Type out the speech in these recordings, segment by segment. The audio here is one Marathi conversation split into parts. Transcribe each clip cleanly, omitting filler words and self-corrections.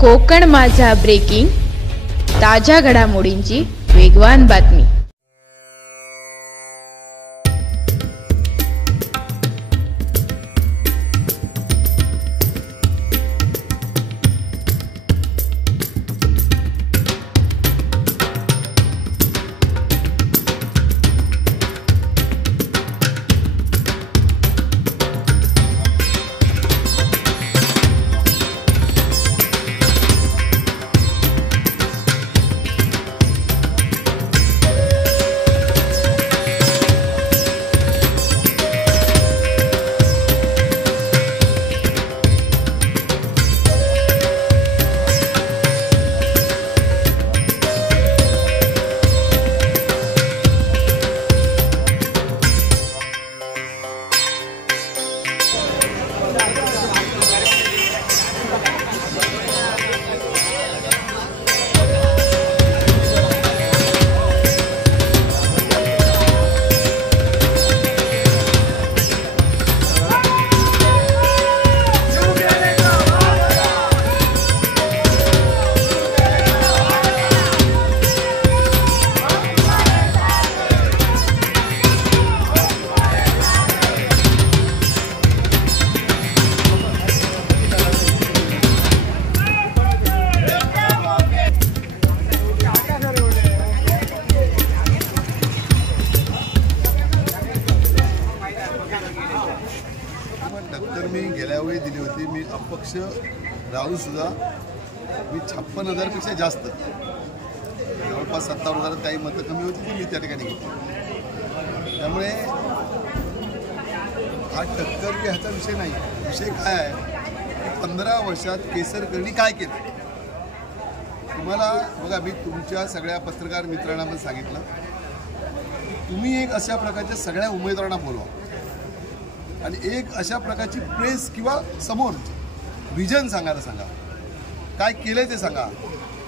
कोकण माझा ब्रेकिंग, ताज्या घडामोडींची वेगवान बातमी। टक्कर मी गेल्या वेळी दिली होती। मी अपक्ष राहून सुद्धा मी 56,000पेक्षा जास्त, जवळपास 57,000 काही मतं कमी होती ती मी त्या ठिकाणी घेतली। त्यामुळे हा टक्कर की ह्याचा विषय नाही। विषय काय आहे की 15 वर्षात केसरकरनी काय केलं। तुम्हाला बघा, मी तुमच्या सगळ्या पत्रकार मित्रांना पण सांगितलं, तुम्ही एक अशा प्रकारच्या सगळ्या उमेदवारांना बोलवा आणि एक अशा प्रकारची प्रेस किंवा समोर विजन सांगायला सांगा, काय केलं ते सांगा।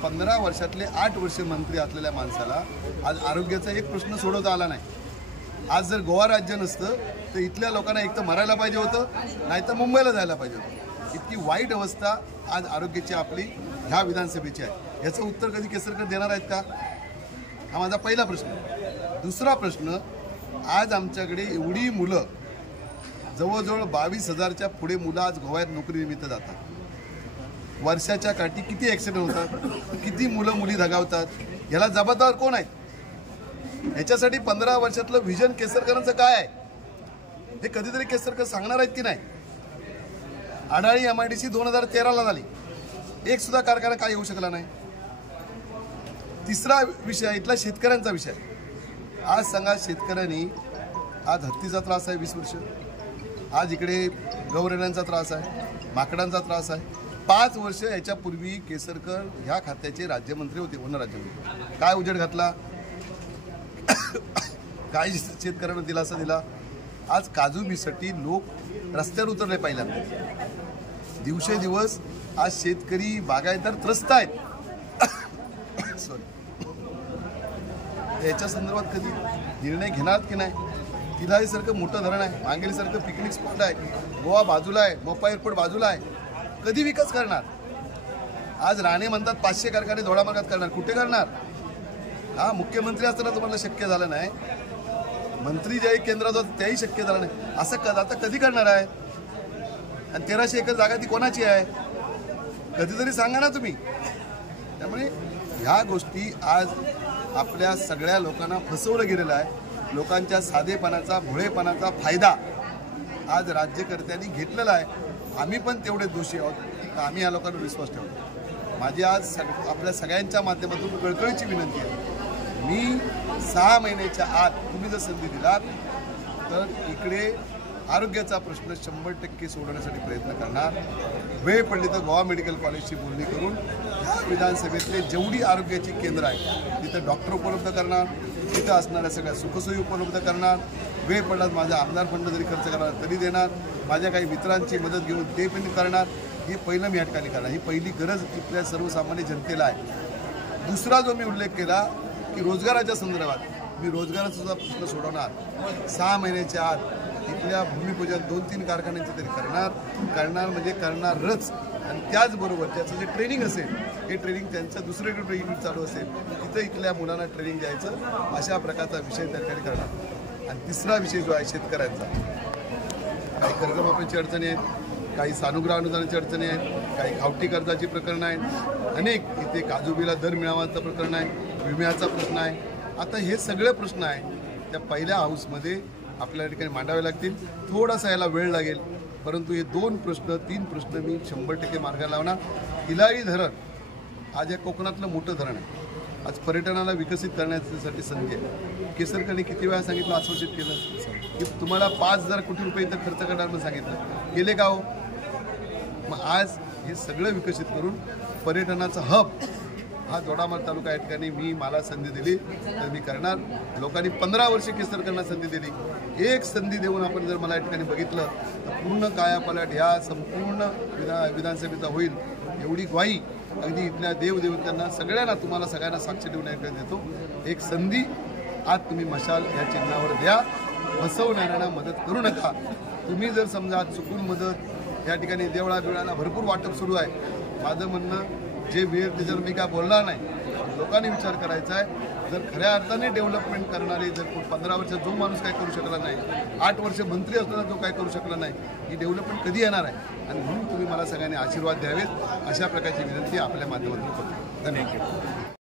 15 वर्षातले 8 वर्ष मंत्री असलेल्या माणसाला आज आरोग्याचा एक प्रश्न सोडवता आला नाही। आज जर गोवा राज्य नसतं तर इथल्या लोकांना एक तर मरायला पाहिजे होतं, नाही तर मुंबईला जायला पाहिजे होतं। इतकी वाईट अवस्था आज आरोग्याची आपली ह्या विधानसभेची आहे। याचं उत्तर कधी केसरकर देणार आहेत का? हा माझा पहिला प्रश्न। दुसरा प्रश्न, आज आमच्याकडे एवढी मुलं, जवळजवळ 22,000च्या पुढे मुलं आज गोव्यात नोकरीनिमित्त जातात। वर्षाच्या काठी किती ॲक्सिडेंट होतात, किती मुलं मुली दगावतात, याला जबाबदार कोण आहेत? याच्यासाठी 15 वर्षातलं व्हिजन केसरकरांचं काय आहे हे कधीतरी केसरकर सांगणार आहेत की नाही? आडाळी MIDC 2013ला झाली, एक सुद्धा कारखाना काय येऊ शकला नाही। तिसरा विषय इथला शेतकऱ्यांचा विषय। आज सांगा, शेतकऱ्यांनी आज हत्तीचा त्रास आहे 20 वर्ष, आज इकडे गवरेण्यांचा त्रास आहे, माकडांचा त्रास आहे। 5 वर्ष याच्यापूर्वी केसरकर ह्या खात्याचे राज्यमंत्री होते, वन राज्यमंत्री। काय उजेड घातला, काय शेतकऱ्यांना दिलासा दिला? आज काजू बीसाठी लोक रस्त्यावर उतरले पहिल्यांदा। दिवसेदिवस आज शेतकरी बागायतदार त्रस्त आहेत। सॉरी, याच्या संदर्भात कधी निर्णय घेणार की नाही? तिलाहीसारखं मोठं धरण आहे, मांगेलीसारखं पिकनिक स्पॉट आहे, गोवा बाजूला आहे, मोपा एअरपोर्ट बाजूला आहे, कधी विकास करणार? आज राणे म्हणतात 500 कारखाने धोडामार्गात करणार, कुठे करणार? हा, मुख्यमंत्री असताना तुम्हाला शक्य झालं नाही, मंत्री ज्याही केंद्रात होते त्याही शक्य झालं नाही। असं आता कधी करणार आहे? आणि 1300 एकर जागा ती कोणाची आहे? कधीतरी सांगा ना तुम्ही। त्यामुळे ह्या गोष्टी आज आपल्या सगळ्या लोकांना फसवलं गेलेलं आहे। लोकांच्या साधेपणाचा, भोळेपणाचा फायदा आज राज्यकर्त्यांनी घेतलेला आहे। आम्ही पण तेवढे दोषी आहोत तर आम्ही या लोकांवर विश्वास ठेवतो। माझी आज आपल्या सगळ्यांच्या माध्यमातून कळकळीची विनंती आहे, मी 6 महिन्याच्या आत तुम्ही जर संधी दिलात तर इकडे आरोग्याचा प्रश्न 100% सोडवण्यासाठी प्रयत्न करणार। वेळ पडली तर गोवा मेडिकल कॉलेजची बोलणी करून ह्या विधानसभेतले जेवढी आरोग्याची केंद्र आहेत तिथं डॉक्टर उपलब्ध करणार, तिथं असणाऱ्या सगळ्या सुखसोयी उपलब्ध करणार। वेळ पडल्यास माझा आमदार फंड जरी खर्च करणार तरी देणार, माझ्या काही मित्रांची मदत घेऊन ते पण करणार। हे पहिलं मी अटकाली करणार, ही पहिली गरज इथल्या सर्वसामान्य जनतेला आहे। दुसरा जो मी उल्लेख केला की रोजगाराच्या संदर्भात, मी रोजगाराचा सुद्धा प्रश्न सोडवणार। 6 महिन्याच्या आत इथल्या भूमिपूजन 2-3 कारखान्यांचे तरी करणार म्हणजे करणारच. आणि त्याचबरोबर त्याचं जे ट्रेनिंग असेल हे ट्रेनिंग त्यांचं दुसरं ट्रेनिंग चालू असेल तिथं इथल्या मुलांना ट्रेनिंग द्यायचं अशा प्रकारचा विषय त्या ठिकाणी करणार. आणि तिसरा विषय जो आहे शेतकऱ्यांचा, काही कर्जमाफीची अडचणी आहेत, काही सानुग्रह अनुदानाची अडचणी आहेत, काही खावटी कर्जाची प्रकरणं आहेत, अनेक इथे काजूबीला दर मिळावाचं प्रकरण आहे, विम्याचा प्रश्न आहे. आता हे सगळे प्रश्न आहे त्या पहिल्या हाऊसमध्ये आपल्या ठिकाणी मांडावे लागतील. थोडासा याला वेळ लागेल, परंतु हे 2 प्रश्न 3 प्रश्न मी 100% मार्गाला लावणार. हिलारी धरण आज या कोकणातलं मोठं धरण आहे. आज पर्यटनाला विकसित करण्यासाठी संधी आहे. केसरकरने किती वेळा सांगितलं, आश्वासित केलं की तुम्हाला 5,000 कोटी रुपये इथं खर्च करणार म्हणून सांगितलं, केले का हो? मग आज हे सगळं विकसित करून पर्यटनाचा हब हा दोडामार्ग तालुका या ठिकाणी मला संधी दिली तर मी करणार. लोकांनी 15 वर्ष केसरकरांना संधी दिली. एक संधी देऊन आपण जर मला या ठिकाणी बघितलं तर पूर्ण कायापालट ह्या संपूर्ण विधानसभेचा होईल एवढी ग्वाही अगदी इथल्या देवदेवतांना सगळ्यांना तुम्हाला सगळ्यांना साक्ष देऊन या ठिकाणी देतो. एक संधी आज तुम्ही मशाल या चिन्हावर द्या. फसवणाऱ्यांना मदत करू नका. तुम्ही जर समजा चुकून मदत या ठिकाणी देवळा बिवळाला भरपूर वाटप सुरू आहे. माझं म्हणणं जे वेळ त्याच्यावर मी काय बोलणार नाही. लोकांनी विचार करायचा आहे. जर खऱ्या अर्थाने डेव्हलपमेंट करणारे जर 15 वर्ष जो माणूस काय करू शकला नाही, 8 वर्ष मंत्री असताना जो काय करू शकला नाही, ही डेव्हलपमेंट कधी येणार आहे? आणि म्हणून तुम्ही मला सगळ्यांनी आशीर्वाद द्यावेत अशा प्रकारची विनंती आपल्या माध्यमातून करतो. धन्यवाद.